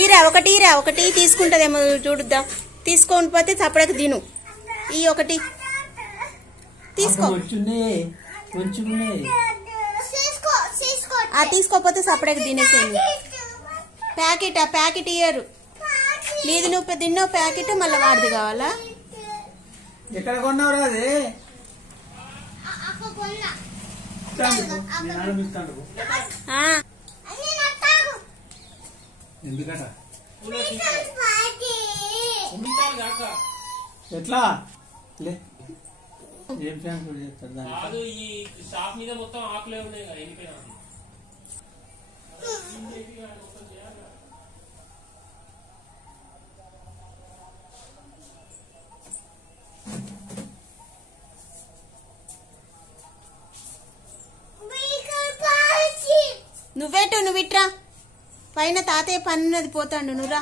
ఈరా ఒకటి తీసుకుంటదేమో చూడుద్దాం. తీసుకోని పోతే చప్పడకి తిను. ఈ ఒకటి తీసుకో. తీసుకోపోతే చప్పడకి తినేసేమి. ప్యాకెట్ ఇయ్యరు. నీది నువ్వు తిన్నో ప్యాకెట్ మళ్ళీ వాడిది కావాలా? ఎక్కడ కొన్నావు అది? ఎందుకట ఎట్లా ఏం ఫ్యాన్ చేస్తారు దాన్ని? ఈ షాప్ మీద మొత్తం ఆకులే ఉన్నాయి కదా, ఎండిపోయినా. నువ్వు ఇట్రా పైన తాతయ్య పన్నది పోతాండు. నువ్వురా.